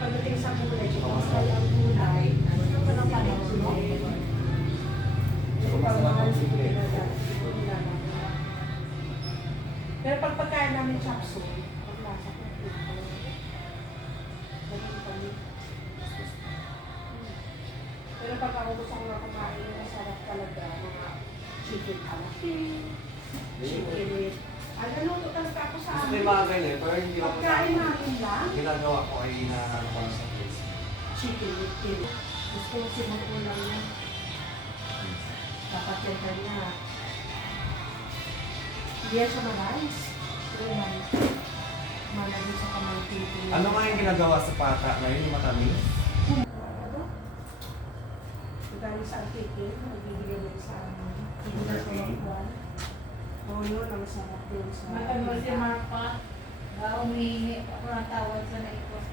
pagdating sa gulay, mahal ang gulay, ano na pa ng panahon, no? Pag mahal siguro na pero pag pagkain namin chapsuy, pag lasa ko, pero pag ako gusto ko na kumain, masarap talaga, mga chicken palaki, chicken with, naluto talaga ako sa Gusto amin. may mga ganyan, pero hindi ako Pagkain namin lang, ginagawa ko ay hinahanap ko lang sa place. chicken with kilo. Gusto ko sinukulang niya. Dapat yung kanya. Hindi yan siya malayos. Pero malagay sa kamangkitin. Ano nga yung ginagawa sa pata ngayon, yung matamis? Galing sa article, nagbibigay mo sa amin. Hindi na sa magkuhan. Oo, yun ang sarap yun sa... Matagol si Marpa, humihingi ako ng tawad sa naipos